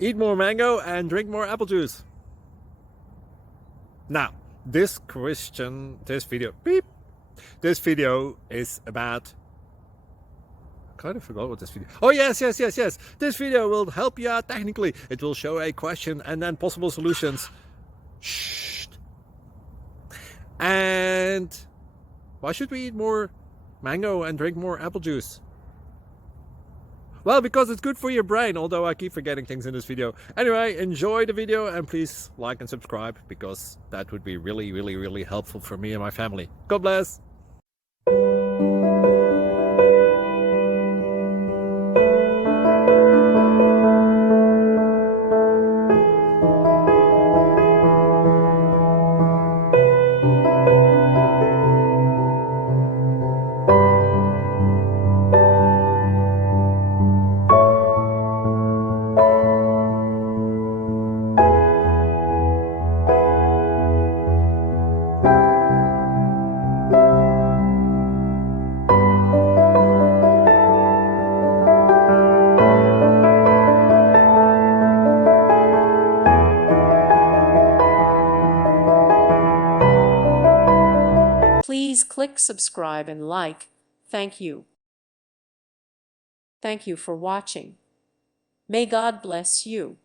Eat more mango and drink more apple juice. Now, this video is about, I kind of forgot what this video. Oh, yes. This video will help you out technically. It will show a question and then possible solutions. Shh. And why should we eat more mango and drink more apple juice? Well, because it's good for your brain, although I keep forgetting things in this video. Anyway, enjoy the video and please like and subscribe, because that would be really helpful for me and my family. God bless! Please click subscribe and like. Thank you. Thank you for watching. May God bless you.